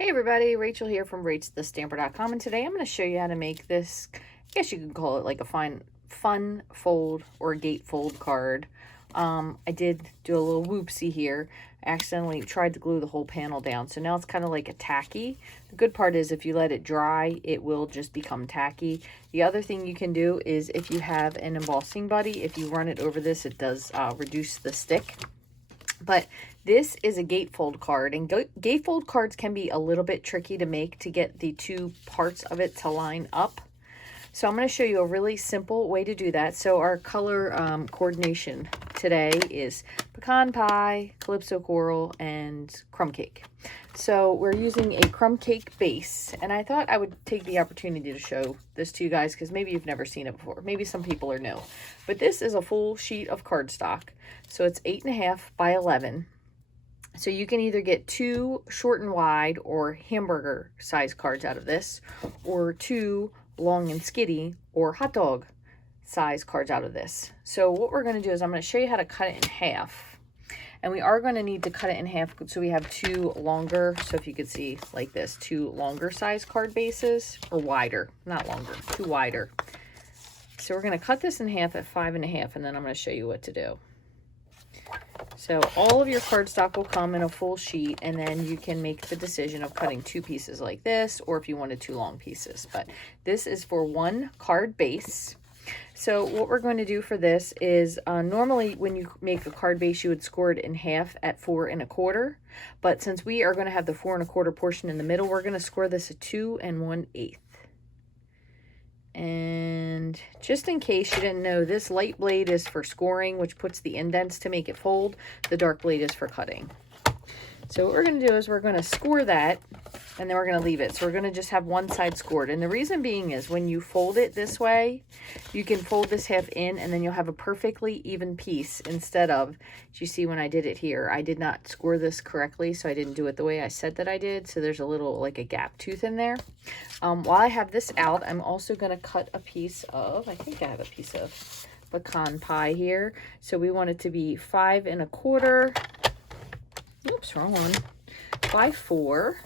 Hey everybody, Rachel here from Rachthestamper.com, and today I'm going to show you how to make this, I guess you could call it like a fun fold or gatefold card. I did do a little whoopsie here. I accidentally tried to glue the whole panel down, so now it's kind of like a tacky. The good part is if you let it dry, it will just become tacky. The other thing you can do is if you have an embossing buddy, if you run it over this, it does reduce the stick. But this is a gatefold card, and gatefold cards can be a little bit tricky to make to get the two parts of it to line up. So I'm going to show you a really simple way to do that. So our color coordination today is pecan pie, calypso coral, and crumb cake. So we're using a crumb cake base, and I thought I would take the opportunity to show this to you guys because maybe you've never seen it before. Maybe some people are new. But this is a full sheet of cardstock. So it's 8.5 by 11. So you can either get 2 short and wide or hamburger size cards out of this, or 2 long and skinny or hot dog size cards out of this. So what we're going to do is I'm going to show you how to cut it in half. And we are going to need to cut it in half so we have 2 longer, so if you could see like this, 2 longer size card bases, or wider, not longer, 2 wider. So we're going to cut this in half at 5.5, and then I'm going to show you what to do. So all of your cardstock will come in a full sheet, and then you can make the decision of cutting 2 pieces like this, or if you wanted 2 long pieces. But this is for 1 card base. So what we're going to do for this is normally when you make a card base, you would score it in half at 4 1/4. But since we are going to have the 4 1/4 portion in the middle, we're going to score this at 2 1/8. And just in case you didn't know, this light blade is for scoring, which puts the indents to make it fold. The dark blade is for cutting. So what we're going to do is we're going to score that, and then we're going to leave it. So we're going to just have one side scored. And the reason being is when you fold it this way, you can fold this half in, and then you'll have a perfectly even piece instead of, as you see when I did it here, I did not score this correctly, so I didn't do it the way I said that I did. So there's a little, like a gap tooth in there. While I have this out, I'm also going to cut a piece of, I think I have a piece of pecan pie here. So we want it to be 5 1/4. Oops, wrong one. By 4.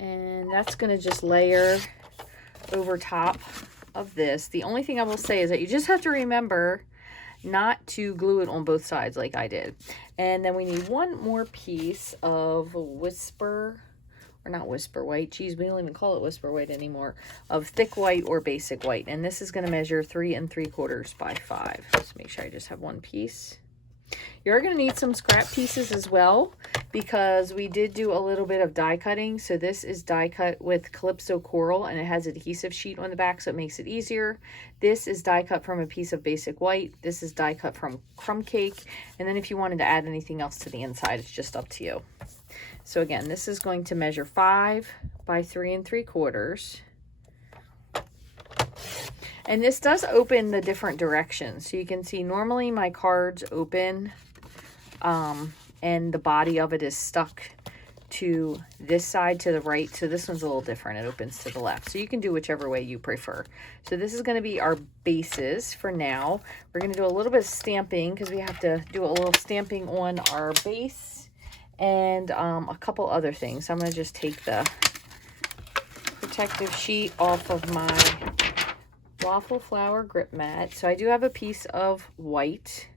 And that's going to just layer over top of this. The only thing I will say is that you just have to remember not to glue it on both sides like I did. And then we need one more piece of whisper, or not whisper white. Geez, we don't even call it whisper white anymore. Of thick white or basic white. And this is going to measure 3 3/4 by 5. Just make sure I just have one piece. You're going to need some scrap pieces as well, because we did do a little bit of die cutting. So this is die cut with calypso coral, and it has adhesive sheet on the back, so it makes it easier. This is die cut from a piece of basic white. This is die cut from crumb cake. And then if you wanted to add anything else to the inside, it's just up to you. So again, this is going to measure 5 by 3 3/4. And this does open the different directions. So you can see normally my cards open and the body of it is stuck to this side to the right. So this one's a little different. It opens to the left. So you can do whichever way you prefer. So this is going to be our bases for now. We're going to do a little bit of stamping because we have to do a little stamping on our base and a couple other things. So I'm going to just take the protective sheet off of my waffle flower grip mat. So I do have a piece of white.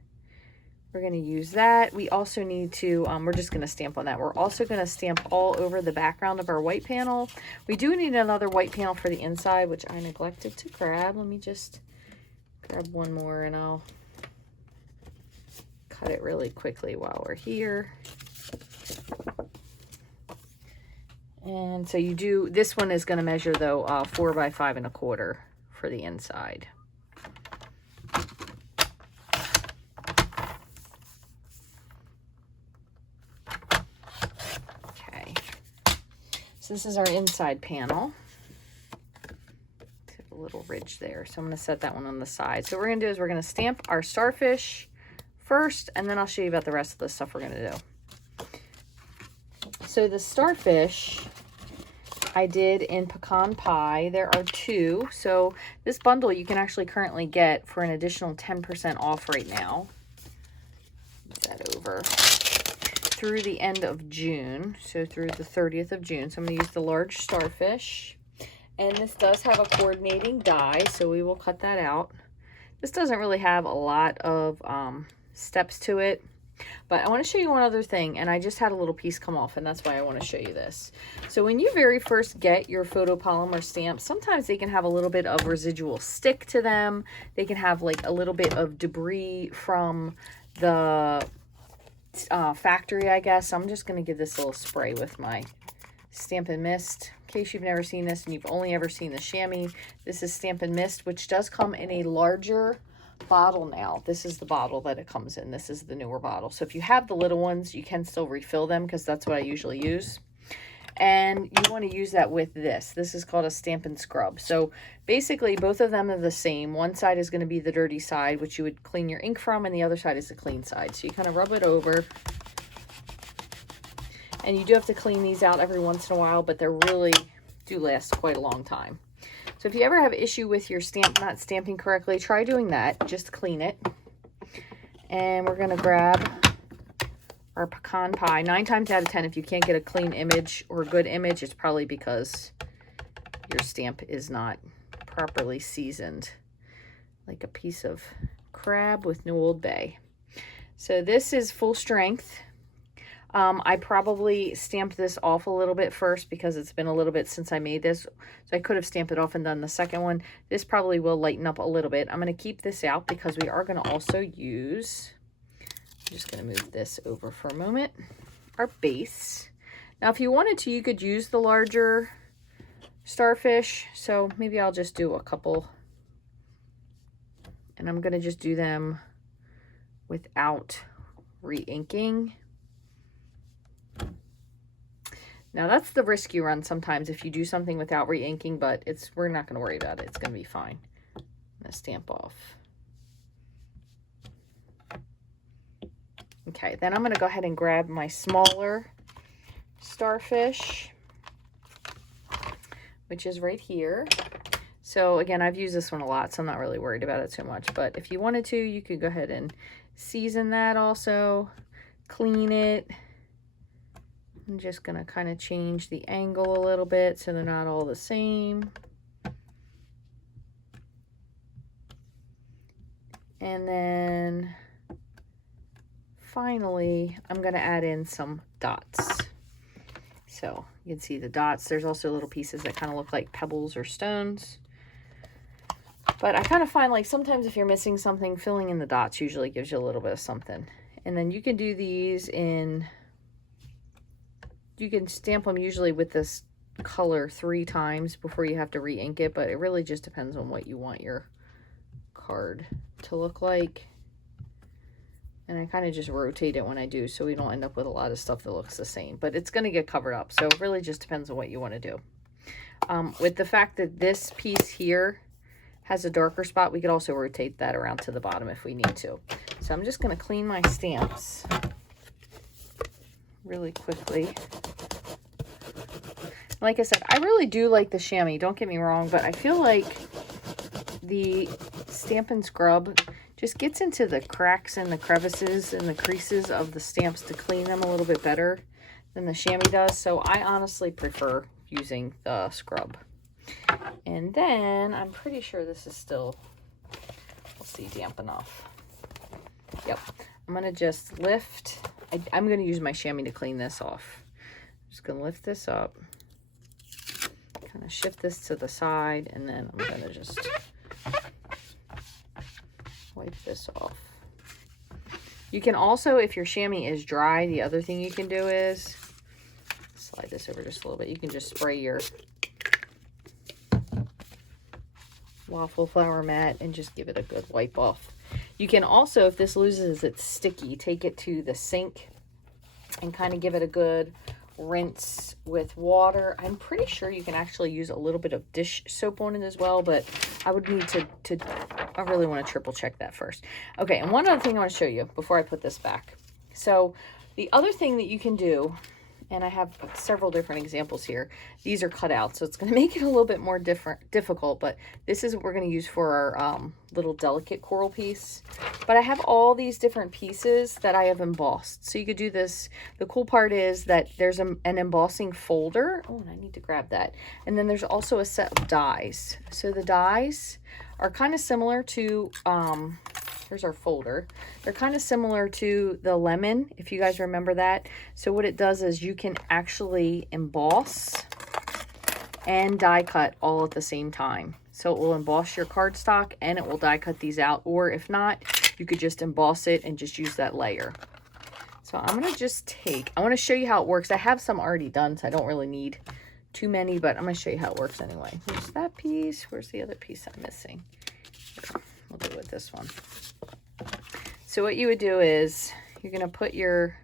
We're going to use that. We also need to, we're just going to stamp on that. We're also going to stamp all over the background of our white panel. We do need another white panel for the inside, which I neglected to grab. Let me just grab one more and I'll cut it really quickly while we're here. And so you do, this one is going to measure though 4 by 5 1/4 for the inside. Okay, so this is our inside panel. A little ridge there, so I'm going to set that one on the side. So what we're going to do is we're going to stamp our starfish first, and then I'll show you about the rest of the stuff we're going to do. So the starfish I did in pecan pie. There are 2. So this bundle you can actually currently get for an additional 10% off right now. Move that over. through the end of June, so through the 30th of June. So I'm going to use the large starfish. And this does have a coordinating die, so we will cut that out. This doesn't really have a lot of steps to it. But I want to show you one other thing, and I just had a little piece come off, and that's why I want to show you this. So when you very first get your photopolymer stamps, sometimes they can have a little bit of residual stick to them. They can have like a little bit of debris from the factory, I guess. So I'm just going to give this a little spray with my Stampin' Mist. In case you've never seen this and you've only ever seen the chamois, this is Stampin' Mist, which does come in a larger bottle now. This is the bottle that it comes in. This is the newer bottle. So if you have the little ones, you can still refill them because that's what I usually use. And you want to use that with this. This is called a Stampin' Scrub. So basically both of them are the same. One side is going to be the dirty side, which you would clean your ink from, and the other side is the clean side. So you kind of rub it over. And you do have to clean these out every once in a while, but they really do last quite a long time. So if you ever have issue with your stamp not stamping correctly, try doing that. Just clean it. And we're going to grab our pecan pie. 9 times out of 10, if you can't get a clean image or a good image, it's probably because your stamp is not properly seasoned. Like a piece of crab with New Old Bay. So this is full strength. I probably stamped this off a little bit first because it's been a little bit since I made this. So I could have stamped it off and done the second one. This probably will lighten up a little bit. I'm going to keep this out because we are going to also use, I'm just going to move this over for a moment, our base. Now, if you wanted to, you could use the larger starfish. So maybe I'll just do a couple. And I'm going to just do them without re-inking. Now that's the risk you run sometimes if you do something without re-inking, but we're not going to worry about it. It's going to be fine. I'm going to stamp off. Okay, then I'm going to go ahead and grab my smaller starfish, which is right here. So again, I've used this one a lot, so I'm not really worried about it so much. But if you wanted to, you could go ahead and season that also, clean it. I'm just going to kind of change the angle a little bit so they're not all the same. And then finally, I'm going to add in some dots. So you can see the dots. There's also little pieces that kind of look like pebbles or stones. But I kind of find like sometimes if you're missing something, filling in the dots usually gives you a little bit of something. And then you can do these in... You can stamp them usually with this color 3 times before you have to re-ink it, but it really just depends on what you want your card to look like. And I kind of just rotate it when I do so we don't end up with a lot of stuff that looks the same, but it's going to get covered up. So it really just depends on what you want to do. With the fact that this piece here has a darker spot, we could also rotate that around to the bottom if we need to. So I'm just going to clean my stamps really quickly. Like I said, I really do like the chamois, don't get me wrong, but I feel like the Stampin' Scrub just gets into the cracks and the crevices and the creases of the stamps to clean them a little bit better than the chamois does. So I honestly prefer using the scrub. And then I'm pretty sure this is still, we'll see, damp enough. Yep. I'm going to just lift. I'm going to use my chamois to clean this off. I'm just going to lift this up, kind of shift this to the side, and then I'm going to just wipe this off. You can also, if your chamois is dry, the other thing you can do is slide this over just a little bit. You can just spray your waffle flower mat and just give it a good wipe off. You can also, if this loses its sticky, take it to the sink and kind of give it a good rinse with water. I'm pretty sure you can actually use a little bit of dish soap on it as well, but I would need to I really want to triple check that first. Okay, and one other thing I want to show you before I put this back. So the other thing that you can do and I have several different examples here. These are cut out, so it's going to make it a little bit more difficult, but this is what we're going to use for our little delicate coral piece. But I have all these different pieces that I have embossed, so you could do this. The cool part is that there's an embossing folder. Oh, and I need to grab that. And then there's also a set of dies. So the dies are kind of similar to, here's our folder. They're kind of similar to the lemon, if you guys remember that. So what it does is you can actually emboss and die cut all at the same time. So it will emboss your cardstock and it will die cut these out. Or if not, you could just emboss it and just use that layer. So I'm going to just I want to show you how it works. I have some already done, so I don't really need too many, but I'm going to show you how it works anyway. Here's that piece. Where's the other piece I'm missing? Here, we'll do it with this one. So what you would do is you're going to put your,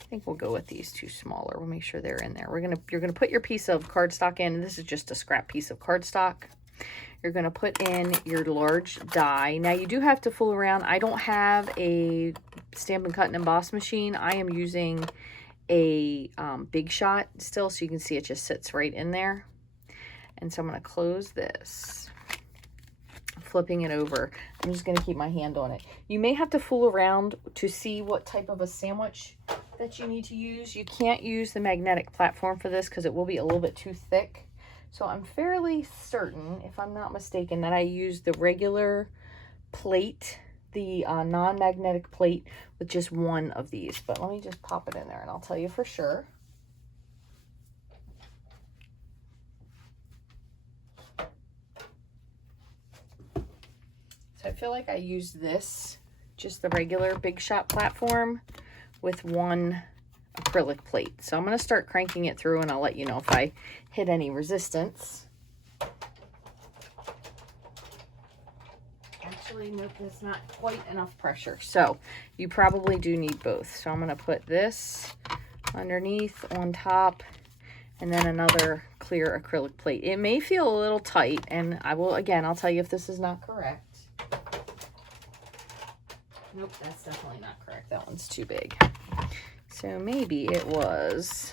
I think we'll go with these two smaller. We'll make sure they're in there. You're going to put your piece of cardstock in. And this is just a scrap piece of cardstock. You're going to put in your large die. Now you do have to fool around. I don't have a Stampin' Cut and Emboss machine. I am using a Big Shot still, so you can see it just sits right in there. And so I'm going to close this, flipping it over. I'm just going to keep my hand on it. You may have to fool around to see what type of a sandwich that you need to use. You can't use the magnetic platform for this because it will be a little bit too thick. So I'm fairly certain, if I'm not mistaken, that I used the regular plate, the non-magnetic plate, with just one of these. But let me just pop it in there and I'll tell you for sure. So I feel like I used this, just the regular Big Shot platform, with one acrylic plate. So I'm going to start cranking it through and I'll let you know if I hit any resistance. Actually, nope, that's not quite enough pressure. So you probably do need both. So I'm going to put this underneath, on top, and then another clear acrylic plate. It may feel a little tight, and I'll tell you if this is not correct. Nope, that's definitely not correct. That one's too big. So maybe it was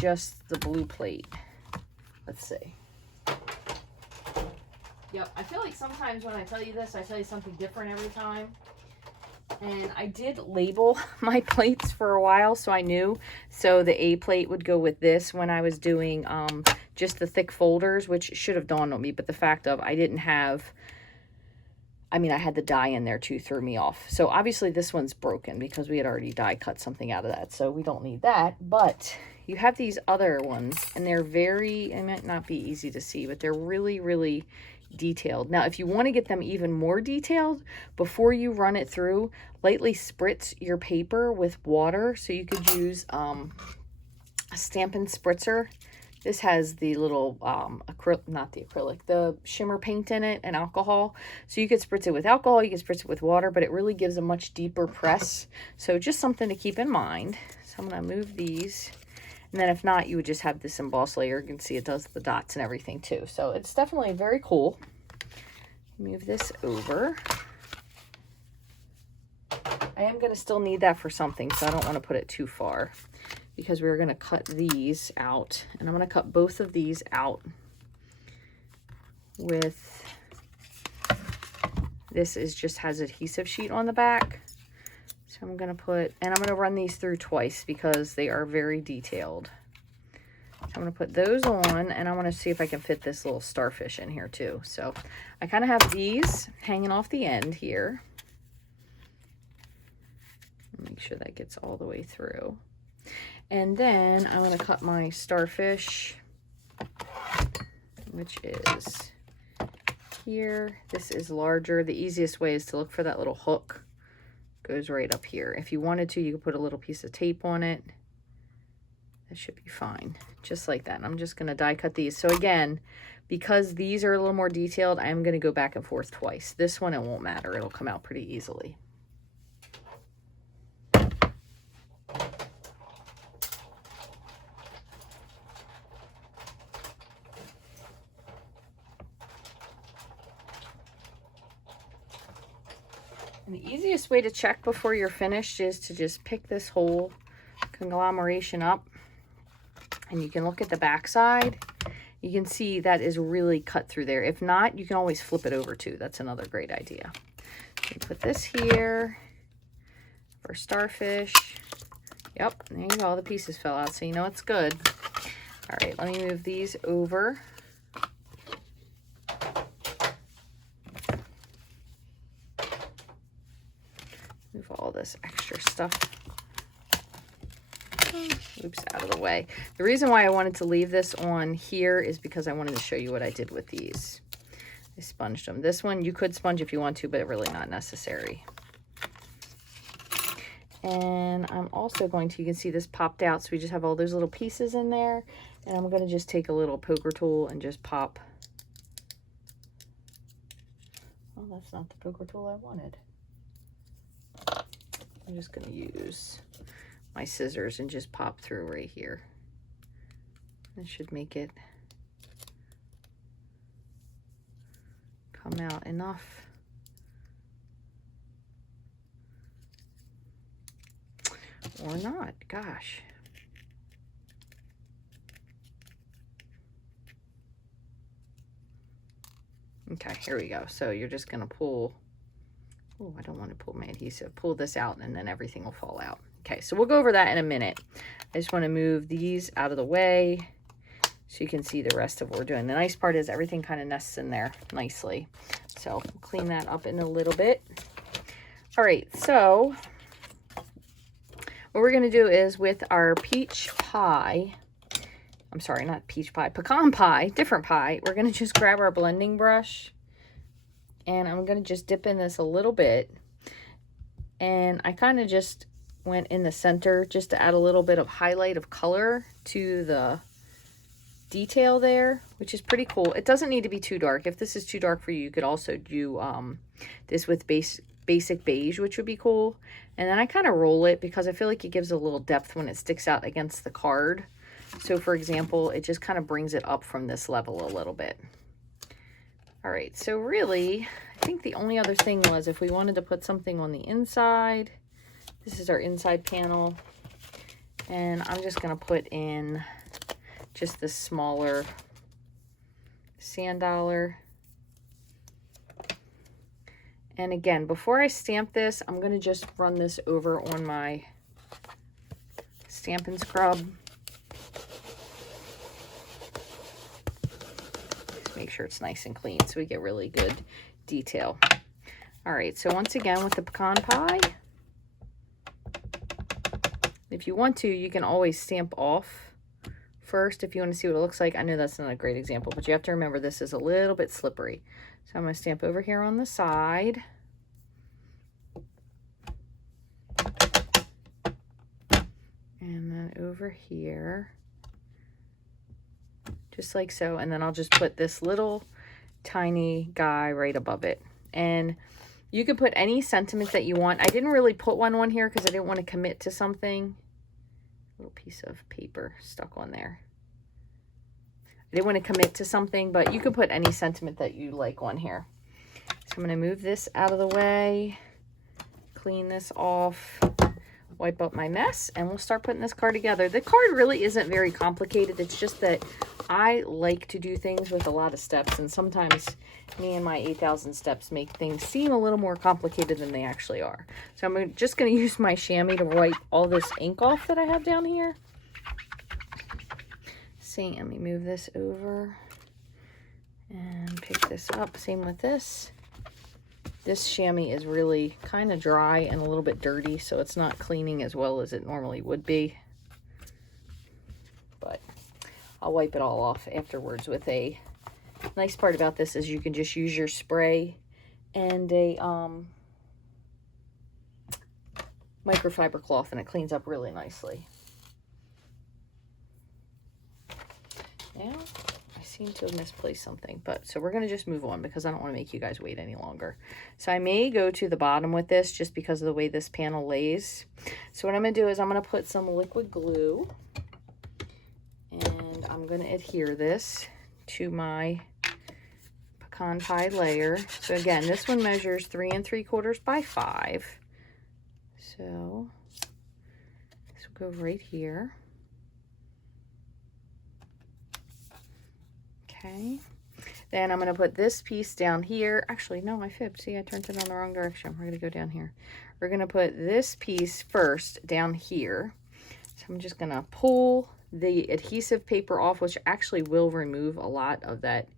just the blue plate. Let's see. Yep, I feel like sometimes when I tell you this, I tell you something different every time. And I did label my plates for a while, so I knew. So the A plate would go with this when I was doing just the thick folders, which should have dawned on me. But the fact of I didn't have... I had the die in there too, threw me off. So obviously this one's broken because we had already die cut something out of that. So we don't need that. But you have these other ones and they're it might not be easy to see, but they're really, really detailed. Now, if you want to get them even more detailed, before you run it through, lightly spritz your paper with water. So you could use a Stampin' spritzer. This has the little, the shimmer paint in it and alcohol. So you could spritz it with alcohol, you can spritz it with water, but it really gives a much deeper press. So just something to keep in mind. So I'm going to move these. And then if not, you would just have this emboss layer. You can see it does the dots and everything too. So it's definitely very cool. Move this over. I am going to still need that for something, so I don't want to put it too far, because we're going to cut these out, and I'm going to cut both of these out with, this has adhesive sheet on the back. So I'm going to run these through twice because they are very detailed. So I'm going to put those on, and I want to see if I can fit this little starfish in here too. So I kind of have these hanging off the end here. Make sure that gets all the way through. And then I want to cut my starfish, which is here. This is larger. The easiest way is to look for that little hook. Goes right up here. If you wanted to, you could put a little piece of tape on it. That should be fine. Just like that. And I'm just going to die cut these. So again, because these are a little more detailed, I'm going to go back and forth twice. This one, it won't matter. It'll come out pretty easily. And the easiest way to check before you're finished is to just pick this hole, conglomeration up. And you can look at the back side. You can see that is really cut through there. If not, you can always flip it over too. That's another great idea. So put this here for starfish. Yep, there you go. All the pieces fell out, so you know it's good. All right, let me move these over. Move all this extra stuff. Oops, out of the way. The reason why I wanted to leave this on here is because I wanted to show you what I did with these. I sponged them. This one, you could sponge if you want to, but really not necessary. And I'm also going to, you can see this popped out, so we just have all those little pieces in there. And I'm going to just take a little poker tool and just pop. Oh, that's not the poker tool I wanted. I'm just going to use my scissors and just pop through right here. That should make it come out enough. Or not, gosh. Okay, here we go. So you're just gonna pull, oh, I don't want to pull my adhesive. Pull this out and then everything will fall out. Okay, so we'll go over that in a minute. I just want to move these out of the way so you can see the rest of what we're doing. The nice part is everything kind of nests in there nicely. So we'll clean that up in a little bit. All right, so what we're going to do is with our peach pie, I'm sorry, not peach pie, pecan pie, different pie, we're going to just grab our blending brush and I'm going to just dip in this a little bit. And I kind of just went in the center just to add a little bit of highlight of color to the detail there, which is pretty cool. It doesn't need to be too dark. If this is too dark for you, you could also do this with basic beige, which would be cool. And then I kind of roll it because I feel like it gives a little depth when it sticks out against the card. So for example, it just kind of brings it up from this level a little bit. All right, so really, I think the only other thing was if we wanted to put something on the inside. This is our inside panel, and I'm just going to put in just this smaller sand dollar. And again, before I stamp this, I'm going to just run this over on my Stampin' scrub. Just make sure it's nice and clean so we get really good detail. All right, so once again with the pecan pie, if you want to, you can always stamp off first if you want to see what it looks like. I know that's not a great example, but you have to remember this is a little bit slippery. So I'm going to stamp over here on the side. And then over here. Just like so. And then I'll just put this little tiny guy right above it. And you could put any sentiment that you want. I didn't really put one on here because I didn't want to commit to something. A little piece of paper stuck on there. I didn't want to commit to something, but you can put any sentiment that you like on here. So I'm going to move this out of the way, clean this off, wipe up my mess, and we'll start putting this card together. The card really isn't very complicated. It's just that I like to do things with a lot of steps, and sometimes me and my 8,000 steps make things seem a little more complicated than they actually are. So I'm just going to use my chamois to wipe all this ink off that I have down here. See, let me move this over and pick this up. Same with this. This chamois is really kind of dry and a little bit dirty, so it's not cleaning as well as it normally would be. But I'll wipe it all off afterwards with a nice part about this is you can just use your spray and a microfiber cloth and it cleans up really nicely. Now, I seem to have misplaced something, but so we're going to just move on because I don't want to make you guys wait any longer. So I may go to the bottom with this just because of the way this panel lays. So what I'm going to do is I'm going to put some liquid glue and I'm going to adhere this to my pecan pie layer. So again, this one measures 3 3/4 by 5. So go right here. Okay. Then I'm going to put this piece down here. Actually, no, I fibbed. See, I turned it on the wrong direction. We're going to go down here. We're going to put this piece first down here. So I'm just going to pull the adhesive paper off, which actually will remove a lot of that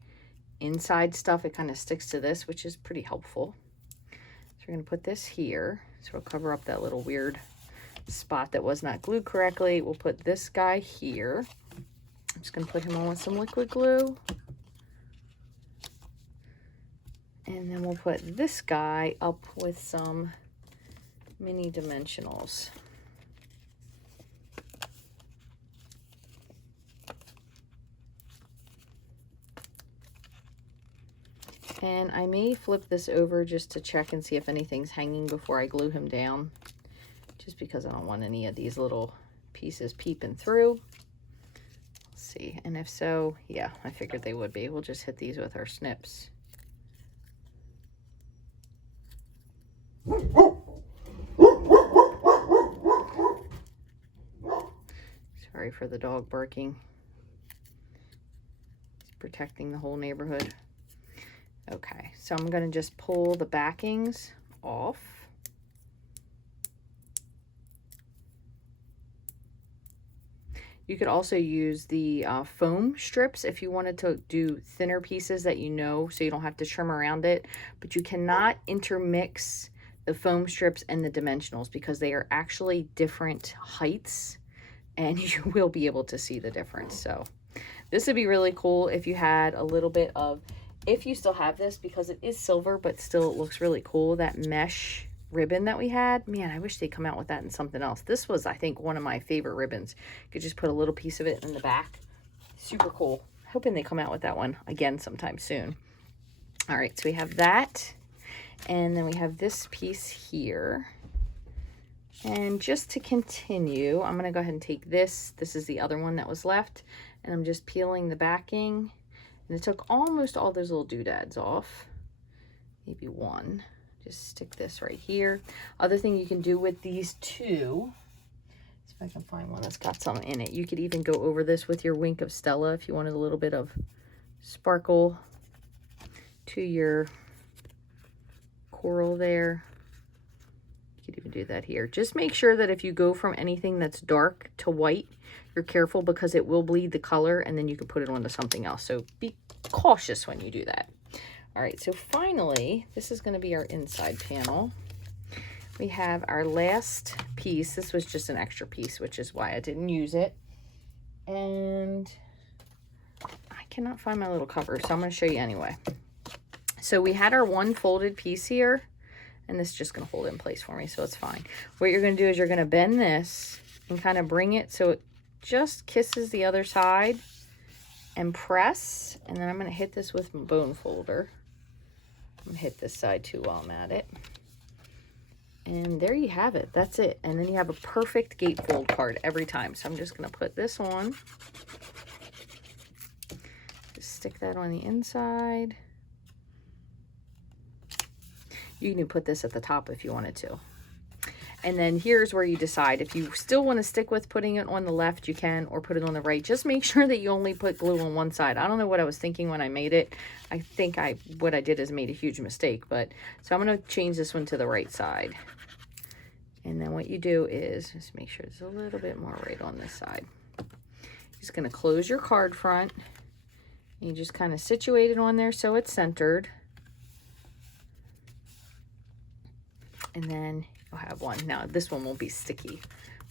inside stuff. It kind of sticks to this, which is pretty helpful. So we're going to put this here. So we'll cover up that little weird spot that was not glued correctly. We'll put this guy here. I'm just going to put him on with some liquid glue. And then we'll put this guy up with some mini dimensionals. And I may flip this over just to check and see if anything's hanging before I glue him down, just because I don't want any of these little pieces peeping through. Let's see, and if so, yeah, I figured they would be. We'll just hit these with our snips. Sorry for the dog barking. He's protecting the whole neighborhood. Okay, so I'm going to just pull the backings off. You could also use the foam strips if you wanted to do thinner pieces that you know, so you don't have to trim around it. But you cannot intermix the foam strips and the dimensionals because they are actually different heights, and you will be able to see the difference. So this would be really cool if you had a little bit of, if you still have this, because it is silver, but still it looks really cool, that mesh ribbon that we had. Man, I wish they'd come out with that in something else. This was, I think, one of my favorite ribbons. You could just put a little piece of it in the back. Super cool. Hoping they come out with that one again sometime soon. All right, so we have that. And then we have this piece here. And just to continue, I'm going to go ahead and take this. This is the other one that was left. And I'm just peeling the backing. And it took almost all those little doodads off. Maybe one. Just stick this right here. Other thing you can do with these two, see if I can find one that's got some in it. You could even go over this with your Wink of Stella if you wanted a little bit of sparkle to your coral there. You could even do that here. Just make sure that if you go from anything that's dark to white, you're careful because it will bleed the color and then you can put it onto something else. So be cautious when you do that. All right, so finally, this is going to be our inside panel. We have our last piece. This was just an extra piece, which is why I didn't use it. And I cannot find my little cover, so I'm going to show you anyway. So we had our one folded piece here, and this is just going to hold it in place for me, so it's fine. What you're going to do is you're going to bend this and kind of bring it so it just kisses the other side and press. And then I'm going to hit this with my bone folder. I'm going to hit this side too while I'm at it. And there you have it. That's it. And then you have a perfect gatefold card every time. So I'm just going to put this on. Just stick that on the inside. You can put this at the top if you wanted to. And then here's where you decide. If you still want to stick with putting it on the left, you can, or put it on the right. Just make sure that you only put glue on one side. I don't know what I was thinking when I made it. I think what I did is made a huge mistake. But so I'm going to change this one to the right side. And then what you do is just make sure there's a little bit more right on this side. You're just going to close your card front. And you just kind of situate it on there so it's centered. And then you'll have one. Now this one won't be sticky,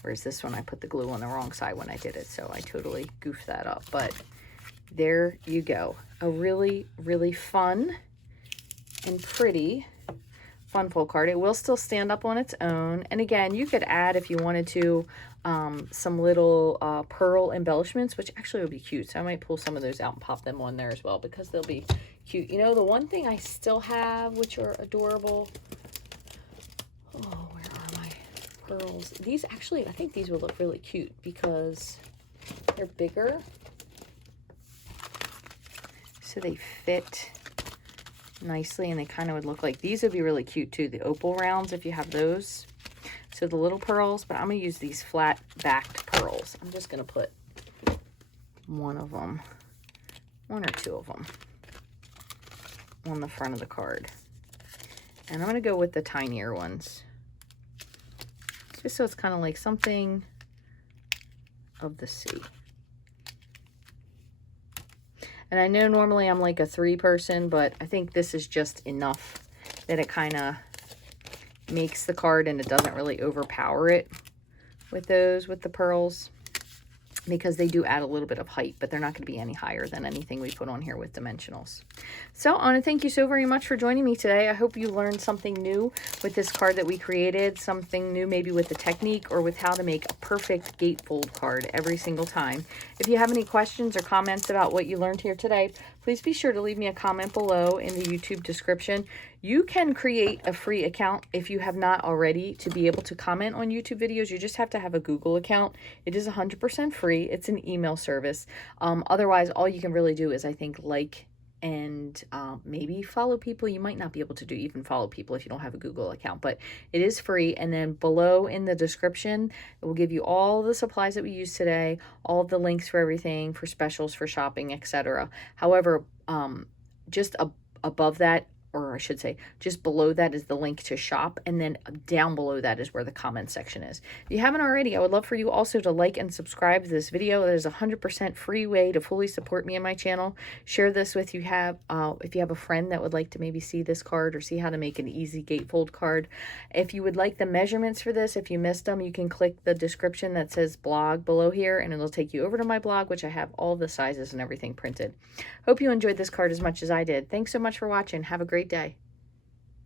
whereas this one I put the glue on the wrong side when I did it, so I totally goofed that up. But there you go. A really, really fun and pretty fun fold card. It will still stand up on its own. And again, you could add, if you wanted to, some little pearl embellishments, which actually would be cute. So I might pull some of those out and pop them on there as well, because they'll be cute. You know, the one thing I still have, which are adorable. Oh, where are my pearls? These actually, I think these would look really cute because they're bigger. So they fit nicely, and they kind of would look like, these would be really cute too, the opal rounds, if you have those. So the little pearls, but I'm going to use these flat backed pearls. I'm just going to put one of them, one or two of them on the front of the card. And I'm going to go with the tinier ones, just so it's kind of like something of the sea. And I know normally I'm like a 3-person, but I think this is just enough that it kind of makes the card and it doesn't really overpower it with the pearls, because they do add a little bit of height, but they're not going to be any higher than anything we put on here with dimensionals. So I want to thank you so very much for joining me today. I hope you learned something new with this card that we created, something new maybe with the technique or with how to make a perfect gatefold card every single time. If you have any questions or comments about what you learned here today, please be sure to leave me a comment below in the YouTube description. You can create a free account if you have not already to be able to comment on YouTube videos. You just have to have a Google account. It is 100% free. It's an email service. Otherwise, all you can really do is, I think, like and maybe follow people. You might not be able to do even follow people if you don't have a Google account, but it is free. And then below in the description, it will give you all the supplies that we use today, all of the links for everything, for specials, for shopping, etc. However, just above that, or I should say, just below that is the link to shop, and then down below that is where the comment section is. If you haven't already, I would love for you also to like and subscribe to this video. There's a 100% free way to fully support me and my channel. Share this with you if you have a friend that would like to maybe see this card or see how to make an easy gatefold card. If you would like the measurements for this, if you missed them, you can click the description that says blog below here, and it'll take you over to my blog, which I have all the sizes and everything printed. Hope you enjoyed this card as much as I did. Thanks so much for watching. Have a great day.